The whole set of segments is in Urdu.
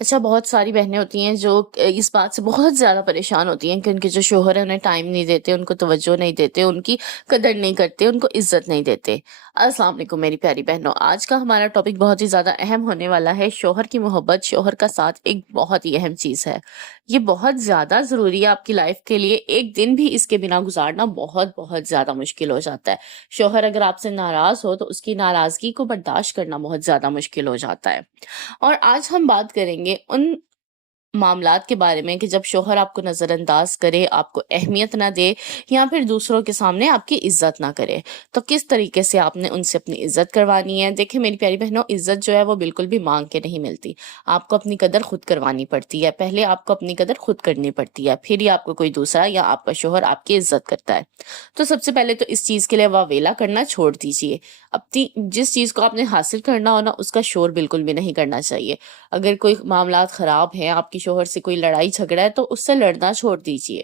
اچھا، بہت ساری بہنیں ہوتی ہیں جو اس بات سے بہت زیادہ پریشان ہوتی ہیں کہ ان کے جو شوہر ہیں انہیں ٹائم نہیں دیتے، ان کو توجہ نہیں دیتے، ان کی قدر نہیں کرتے، ان کو عزت نہیں دیتے۔ السلام علیکم میری پیاری بہنوں، آج کا ہمارا ٹاپک بہت ہی زیادہ اہم ہونے والا ہے۔ شوہر کی محبت، شوہر کا ساتھ ایک بہت ہی اہم چیز ہے۔ یہ بہت زیادہ ضروری ہے آپ کی لائف کے لیے۔ ایک دن بھی اس کے بنا گزارنا بہت بہت زیادہ مشکل ہو جاتا ہے۔ شوہر اگر آپ سے ناراض ہو تو اس کی ناراضگی کو برداشت کرنا بہت زیادہ مشکل ہو جاتا ہے۔ اور آج ہم بات کریں گے ان معاملات کے بارے میں کہ جب شوہر آپ کو نظر انداز کرے، آپ کو اہمیت نہ دے، یا پھر دوسروں کے سامنے آپ کی عزت نہ کرے، تو کس طریقے سے آپ نے ان سے اپنی عزت کروانی ہے۔ دیکھیں میری پیاری بہنوں، عزت جو ہے وہ بالکل بھی مانگ کے نہیں ملتی۔ آپ کو اپنی قدر خود کروانی پڑتی ہے۔ پہلے آپ کو اپنی قدر خود کرنی پڑتی ہے، پھر ہی آپ کو کوئی دوسرا یا آپ کا شوہر آپ کی عزت کرتا ہے۔ تو سب سے پہلے تو اس چیز کے لیے واویلا کرنا چھوڑ دیجیے۔ اپنی جس چیز کو آپ نے حاصل کرنا ہو نا، اس کا شور بالکل بھی نہیں کرنا چاہیے۔ اگر کوئی معاملات خراب ہیں، آپ کی شوہر سے کوئی لڑائی جھگڑا ہے، تو اس سے لڑنا چھوڑ دیجیے۔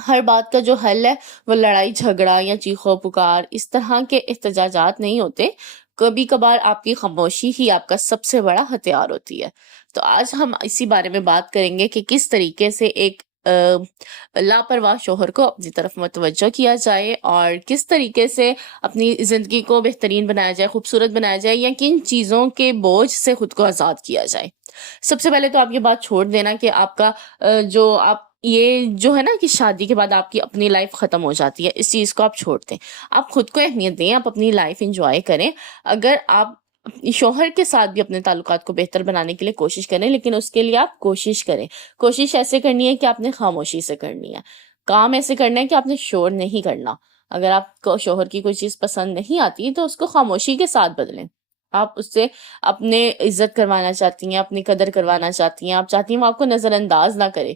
ہر بات کا جو حل ہے وہ لڑائی جھگڑا یا چیخو پکار اس طرح کے احتجاجات نہیں ہوتے۔ کبھی کبھار آپ کی خاموشی ہی آپ کا سب سے بڑا ہتھیار ہوتی ہے۔ تو آج ہم اسی بارے میں بات کریں گے کہ کس طریقے سے ایک لاپرواہ شوہر کو اپنی طرف متوجہ کیا جائے، اور کس طریقے سے اپنی زندگی کو بہترین بنایا جائے، خوبصورت بنایا جائے، یا کن چیزوں کے بوجھ سے خود کو آزاد کیا جائے۔ سب سے پہلے تو آپ یہ بات چھوڑ دینا کہ آپ کا جو آپ یہ جو ہے نا کہ شادی کے بعد آپ کی اپنی لائف ختم ہو جاتی ہے، اس چیز کو آپ چھوڑ دیں۔ آپ خود کو اہمیت دیں، آپ اپنی لائف انجوائے کریں۔ اگر آپ اپنی شوہر کے ساتھ بھی اپنے تعلقات کو بہتر بنانے کے لیے کوشش کریں، لیکن اس کے لیے آپ کوشش کریں۔ کوشش ایسے کرنی ہے کہ آپ نے خاموشی سے کرنی ہے۔ کام ایسے کرنا ہے کہ آپ نے شور نہیں کرنا۔ اگر آپ کو شوہر کی کوئی چیز پسند نہیں آتی تو اس کو خاموشی کے ساتھ بدلیں۔ آپ اس سے اپنے عزت کروانا چاہتی ہیں، اپنی قدر کروانا چاہتی ہیں، آپ چاہتی ہیں وہ آپ کو نظر انداز نہ کرے،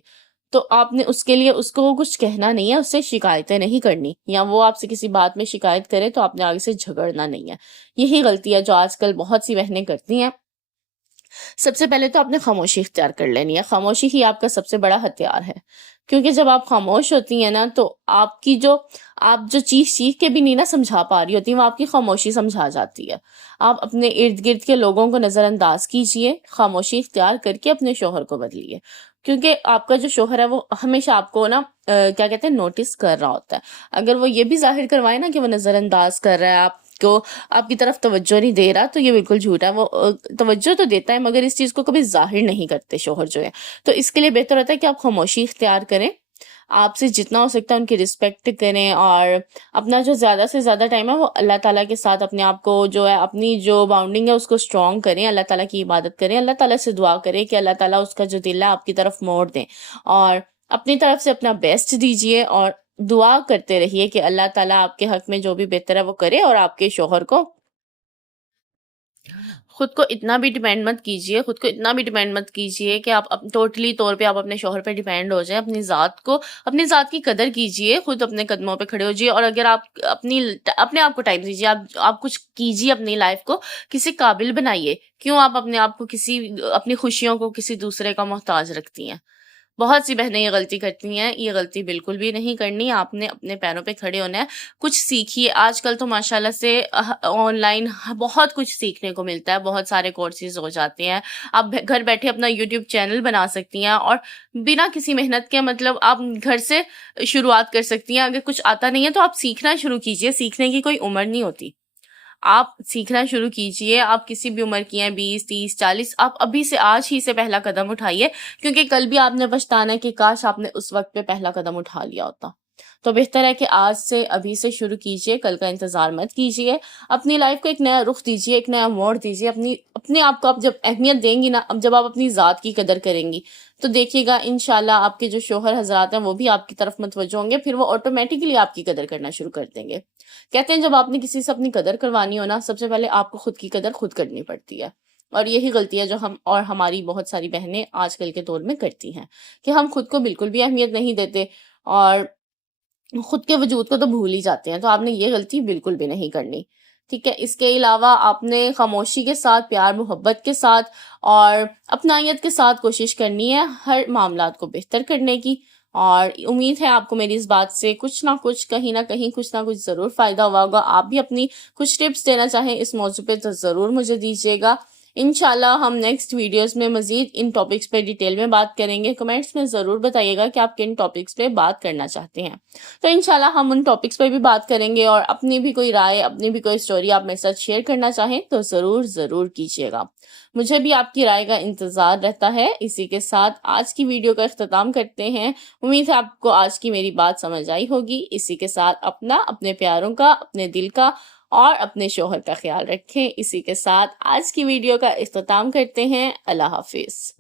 تو آپ نے اس کے لیے اس کو کچھ کہنا نہیں ہے، اس سے شکایتیں نہیں کرنی، یا وہ آپ سے کسی بات میں شکایت کرے تو آپ نے آگے سے جھگڑنا نہیں ہے۔ یہی غلطی ہے جو آج کل بہت سی بہنیں کرتی ہیں۔ سب سے پہلے تو آپ نے خاموشی اختیار کر لینی ہے۔ خاموشی ہی آپ کا سب سے بڑا ہتھیار ہے، کیونکہ جب آپ خاموش ہوتی ہیں نا، تو آپ جو چیز چیخ کے بھی نہیں نا سمجھا پا رہی ہوتی، وہ آپ کی خاموشی سمجھا جاتی ہے۔ آپ اپنے ارد گرد کے لوگوں کو نظر انداز کیجئے، خاموشی اختیار کر کے اپنے شوہر کو بدلیے، کیونکہ آپ کا جو شوہر ہے وہ ہمیشہ آپ کو نا کیا کہتے ہیں، نوٹس کر رہا ہوتا ہے۔ اگر وہ یہ بھی ظاہر کروائے نا کہ وہ نظر انداز کر رہا ہے آپ کو، آپ کی طرف توجہ نہیں دے رہا، تو یہ بالکل جھوٹا ہے۔ وہ توجہ تو دیتا ہے مگر اس چیز کو کبھی ظاہر نہیں کرتے شوہر جو ہے۔ تو اس کے لیے بہتر ہوتا ہے کہ آپ خاموشی اختیار کریں، آپ سے جتنا ہو سکتا ہے ان کی رسپیکٹ کریں، اور اپنا جو زیادہ سے زیادہ ٹائم ہے وہ اللہ تعالیٰ کے ساتھ اپنے آپ کو جو ہے، اپنی جو باؤنڈنگ ہے اس کو اسٹرانگ کریں، اللہ تعالیٰ کی عبادت کریں، اللہ تعالیٰ سے دعا کریں کہ اللہ تعالیٰ اس کا جو دل ہے آپ کی طرف موڑ دیں، اور اپنی طرف سے اپنا بیسٹ دیجئے، اور دعا کرتے رہیے کہ اللہ تعالیٰ آپ کے حق میں جو بھی بہتر ہے وہ کرے، اور آپ کے شوہر کو خود کو اتنا بھی ڈیپینڈ مت کیجیے، خود کو اتنا بھی ڈیپینڈ مت کیجیے کہ آپ ٹوٹلی طور پہ آپ اپنے شوہر پہ ڈیپینڈ ہو جائیں۔ اپنی ذات کی قدر کیجیے، خود اپنے قدموں پہ کھڑے ہو جائیے، اور اگر آپ اپنے آپ کو ٹائم دیجیے، آپ کچھ کیجیے، اپنی لائف کو کسی قابل بنائیے۔ کیوں آپ اپنے آپ کو اپنی خوشیوں کو کسی دوسرے کا محتاج رکھتی ہیں؟ بہت سی بہنیں یہ غلطی کرتی ہیں، یہ غلطی بالکل بھی نہیں کرنی۔ آپ نے اپنے پیروں پہ کھڑے ہونا ہے، کچھ سیکھیے۔ آج کل تو ماشاءاللہ سے آن لائن بہت کچھ سیکھنے کو ملتا ہے، بہت سارے کورسز ہو جاتے ہیں۔ آپ گھر بیٹھے اپنا یوٹیوب چینل بنا سکتی ہیں، اور بنا کسی محنت کے مطلب آپ گھر سے شروعات کر سکتی ہیں۔ اگر کچھ آتا نہیں ہے تو آپ سیکھنا شروع کیجئے، سیکھنے کی کوئی عمر نہیں ہوتی۔ آپ سیکھنا شروع کیجئے، آپ کسی بھی عمر کی ہیں، 20 30 40، آپ ابھی سے آج ہی سے پہلا قدم اٹھائیے، کیونکہ کل بھی آپ نے پچھتانا ہے کہ کاش آپ نے اس وقت پہ پہلا قدم اٹھا لیا ہوتا۔ تو بہتر ہے کہ آج سے ابھی سے شروع کیجئے، کل کا انتظار مت کیجئے۔ اپنی لائف کو ایک نیا رخ دیجئے، ایک نیا موڑ دیجئے۔ اپنے آپ کو آپ جب اہمیت دیں گی نا، اب جب آپ اپنی ذات کی قدر کریں گی، تو دیکھیے گا انشاءاللہ آپ کے جو شوہر حضرات ہیں وہ بھی آپ کی طرف متوجہ ہوں گے، پھر وہ آٹومیٹکلی آپ کی قدر کرنا شروع کر دیں گے۔ کہتے ہیں جب آپ نے کسی سے اپنی قدر کروانی ہو نا، سب سے پہلے آپ کو خود کی قدر خود کرنی پڑتی ہے۔ اور یہی غلطی ہے جو ہم اور ہماری بہت ساری بہنیں آج کل کے دور میں کرتی ہیں، کہ ہم خود کو بالکل بھی اہمیت نہیں دیتے، اور خود کے وجود کو تو بھول ہی جاتے ہیں۔ تو آپ نے یہ غلطی بالکل بھی نہیں کرنی، ٹھیک ہے؟ اس کے علاوہ آپ نے خاموشی کے ساتھ، پیار محبت کے ساتھ، اور اپنائیت کے ساتھ کوشش کرنی ہے ہر معاملات کو بہتر کرنے کی۔ اور امید ہے آپ کو میری اس بات سے کچھ نہ کچھ، کہیں نہ کہیں کچھ نہ کچھ ضرور فائدہ ہوا ہوگا۔ آپ بھی اپنی کچھ ٹپس دینا چاہیں اس موضوع پہ تو ضرور مجھے دیجیے گا۔ انشاءاللہ ہم نیکسٹ ویڈیوز میں مزید ان ٹاپکس پہ ڈیٹیل میں بات کریں گے. کمنٹس میں ضرور بتائیے گا کہ آپ کن ٹاپکس پہ بات کرنا چاہتے ہیں. تو انشاءاللہ ہم ان ٹاپکس پہ بھی بات کریں گے، اور اپنی بھی کوئی رائے، اپنی بھی کوئی سٹوری آپ میرے ساتھ شیئر کرنا چاہیں تو ضرور کیجیے گا. مجھے بھی آپ کی رائے کا انتظار رہتا ہے. اسی کے ساتھ آج کی ویڈیو کا اختتام کرتے ہیں. امید ہے آپ کو آج کی میری بات سمجھ آئی ہوگی. اسی کے ساتھ اپنے پیاروں کا، اپنے دل کا اور اپنے شوہر کا خیال رکھیں. اسی کے ساتھ آج کی ویڈیو کا اختتام کرتے ہیں. اللہ حافظ.